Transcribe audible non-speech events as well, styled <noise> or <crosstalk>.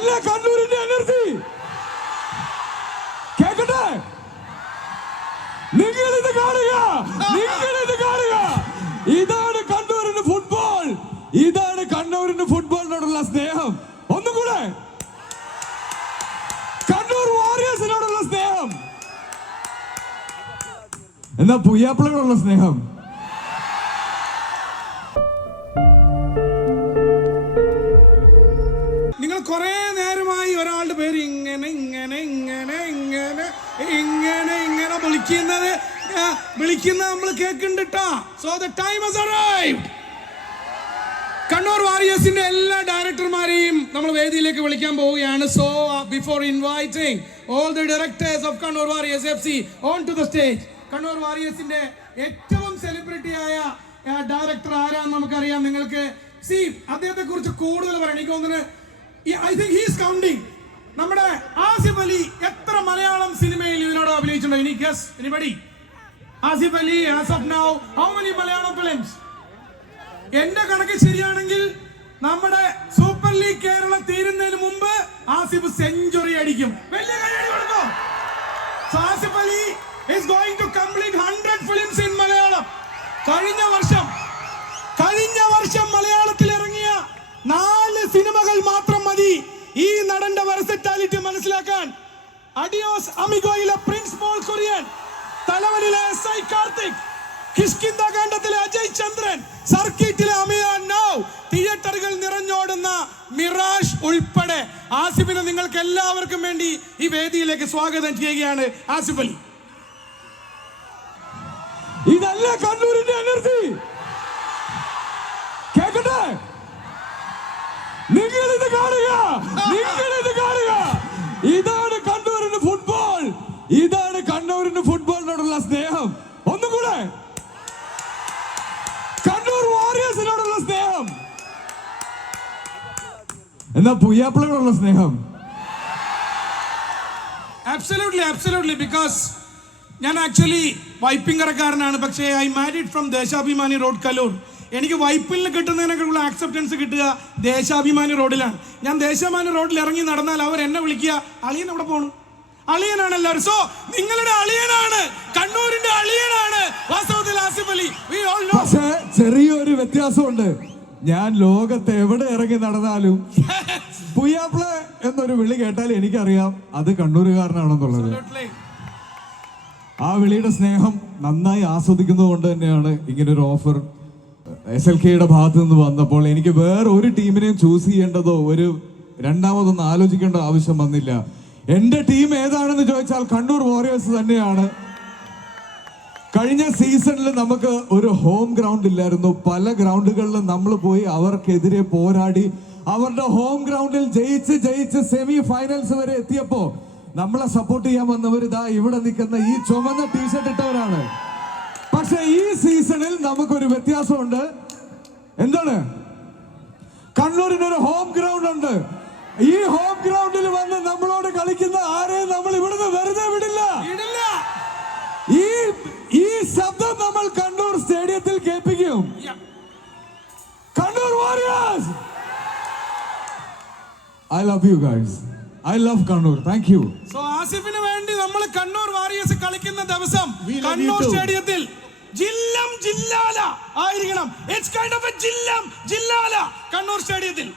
ഇതല്ല കണ്ണൂരിന്റെ എനർജി. കേക്കട്ടെ? നിങ്ങൾ ഇത് കാണുക നിങ്ങൾ ഇത് കാണുക. ഇതാണ് കണ്ണൂരിന് ഫുട്ബോൾ ഇതാണ് കണ്ണൂരിന് ഫുട്ബോളിനോടുള്ള സ്നേഹം. ഒന്നും കൂടെ കണ്ണൂർ വാരിയേഴ്സിനോടുള്ള സ്നേഹം. എന്നാ പുയ്യാപ്പിളയോടുള്ള സ്നേഹം. നിങ്ങൾ കുറെ നേരമായി ഒരാളുടെ പേര് ഇങ്ങനെ ഇങ്ങനെ ഇങ്ങനെ ഇങ്ങനെ ഇങ്ങനെ ഇങ്ങനെ വിളിക്കുന്നത് വിളിക്കുന്നത് നമ്മൾ കേൾക്കുന്നുണ്ട് സോ ദ ടൈം കണ്ണൂർ വാരിയേഴ്സിന്റെ എല്ലാ ഡയറക്ടർമാരെയും നമ്മൾ വേദിയിലേക്ക് വിളിക്കാൻ പോവുകയാണ്. So before inviting all the directors of Kannur warriors F C on to the stage Kannur വാരിയേഴ്സിന്റെ ഏറ്റവും സെലിബ്രിറ്റി ആയ ഡയറക്ടർ ആരാന്ന് നമുക്കറിയാം. നിങ്ങൾക്ക് സി അദ്ദേഹത്തെ കുറിച്ച് കൂടുതൽ പറയണം. എനിക്ക് തോന്നുന്നു ഐ തിങ്ക് ഹീസ് കൗണ്ടിങ്. നമ്മുടെ ആസിഫ് അലി എത്ര മലയാളം സിനിമയിൽ ഇതിനോട് അഭിനയിച്ചിട്ടുണ്ട്? Asif Ali of now how many Malayalam films എന്റെ കണക്ക് ശരിയാണെങ്കിൽ നമ്മുടെ സൂപ്പർ ലീഗ് കേരളം തീരുന്നതിന് മുമ്പ് ആസിഫ് സെഞ്ചുറി അടിക്കും. വലിയ കൊടുക്കോ So Asif Ali going to complete 100 films in Malayalam. കഴിഞ്ഞ വർഷം ഈ നടന്റെ വെർസറ്റാലിറ്റി മനസ്സിലാക്കാൻ അഡിയോസ് അമിഗോയിലെ പ്രിൻസ് മോൾ കുര്യൻ തലവനിലെ എസ് ഐ കാർത്തിക് കിഷ്കിന്ദ അജയ് ചന്ദ്രൻ സർക്കിട്ടിലെ അമിയ നൗ തിയേറ്ററുകൾ നിറഞ്ഞോടുന്ന മിറാഷ് ഉൾപ്പെടെ. ആസിഫിനെ നിങ്ങൾക്ക് എല്ലാവർക്കും വേണ്ടി ഈ വേദിയിലേക്ക് സ്വാഗതം ചെയ്യുകയാണ് ആസിഫ് അലി. ഇതല്ല കണ്ണൂരിന്റെ എനർജി കേക്കട്ടെ നിങ്ങൾ ഇത് കാണുക നിങ്ങൾ ഇത് കാണുക. ഇതാണ് കണ്ണൂരിന് ഫുട്ബോൾ ഇതാണ് കണ്ണൂരിന് ഫുട്ബോളിനോടുള്ള സ്നേഹം. ഒന്നും കൂടെ കണ്ണൂർ വാരിയേഴ്സിനോടുള്ള സ്നേഹം. എന്നാ പുയ്യാപ്പിളയോടുള്ള സ്നേഹം. അബ്സല്യൂട്ട്ലി അബ്സല്യൂട്ട്ലി ബിക്കോസ് ഞാൻ ആക്ച്വലി വൈപ്പിംഗറക്കാരനാണ് പക്ഷേ I married from Deshabhimani road Kaloor എനിക്ക് വൈപ്പിൽ കിട്ടുന്നതിനൊക്കെയുള്ള ആക്സെപ്റ്റൻസ് കിട്ടുക ദേശാഭിമാനി റോഡിലാണ്. ഞാൻ ദേശാഭിമാനി റോഡിൽ ഇറങ്ങി നടന്നാൽ അവർ എന്നെ വിളിക്കുക അളിയൻ അവിടെ പോണു? അളിയനാണ് എല്ലാവരും. സോ നിങ്ങളുടെ അളിയനാണ്. കണ്ണൂരിന്റെ അളിയനാണ്. വാസ്തവത്തിൽ ആസിഫ് അലി വി ഓൾ. പക്ഷേ ചെറിയൊരു വ്യത്യാസമുണ്ട്. ഞാൻ ലോകത്ത് എവിടെ ഇറങ്ങി നടന്നാലും <laughs> പുയ്യാപ്ല എന്നൊരു വിളി കേട്ടാൽ എനിക്കറിയാം അത് കണ്ണൂരുകാരനാണെന്നുള്ളത്. ആ വിളിയുടെ സ്നേഹം നന്നായി ആസ്വദിക്കുന്നത് കൊണ്ട് തന്നെയാണ് ഇങ്ങനൊരു ഒരു ഓഫർ എസ് എൽ കെയുടെ ഭാഗത്ത് നിന്ന് വന്നപ്പോൾ എനിക്ക് വേറെ ഒരു ടീമിനെയും ചൂസ് ചെയ്യേണ്ടതോ ഒരു രണ്ടാമതൊന്നും ആലോചിക്കേണ്ട ആവശ്യം വന്നില്ല. എന്റെ ടീം ഏതാണെന്ന് ചോദിച്ചാൽ കണ്ണൂർ വാറിയേഴ്സ് തന്നെയാണ്. കഴിഞ്ഞ സീസണിൽ നമുക്ക് ഒരു ഹോം ഗ്രൗണ്ട് ഇല്ലായിരുന്നു. പല ഗ്രൗണ്ടുകളിലും നമ്മൾ പോയി അവർക്കെതിരെ പോരാടി. അവരുടെ ഹോം ഗ്രൗണ്ടിൽ ജയിച്ച് ജയിച്ച് സെമി ഫൈനൽസ് വരെ എത്തിയപ്പോ നമ്മളെ സപ്പോർട്ട് ചെയ്യാൻ വന്നവർ ഇതാ ഇവിടെ നിൽക്കുന്ന ഈ ചുമന്ന ടീഷർട്ട് ഇട്ടവരാണ്. പക്ഷെ ഈ സീസണിൽ നമുക്കൊരു വ്യത്യാസമുണ്ട്. എന്താണ്? കണ്ണൂരിന് ഒരു ഹോം ഗ്രൗണ്ട് ഉണ്ട്. ഈ ഹോം ഗ്രൗണ്ടിൽ വന്ന് നമ്മളോട് കളിക്കുന്ന ആരെയും നമ്മൾ ഇവിടുന്ന് വെറുതെ വിടില്ല. ഈ ഈ ശബ്ദം നമ്മൾ കണ്ണൂർ സ്റ്റേഡിയത്തിൽ കേൾപ്പിക്കും. Kannur warriors I love you guys I love Kannur. Thank you so ആസിഫിന് വേണ്ടി നമ്മൾ കണ്ണൂർ വാരിയേഴ്സ് കളിക്കുന്ന ദിവസം കണ്ണൂർ സ്റ്റേഡിയത്തിൽ ജില്ലം ജില്ലാല ആയിരിക്കണം. ഇറ്റ്സ് കൈൻഡ് ഓഫ് എ ജില്ലം ജില്ലാല. കണ്ണൂർ സ്റ്റേഡിയത്തിൽ.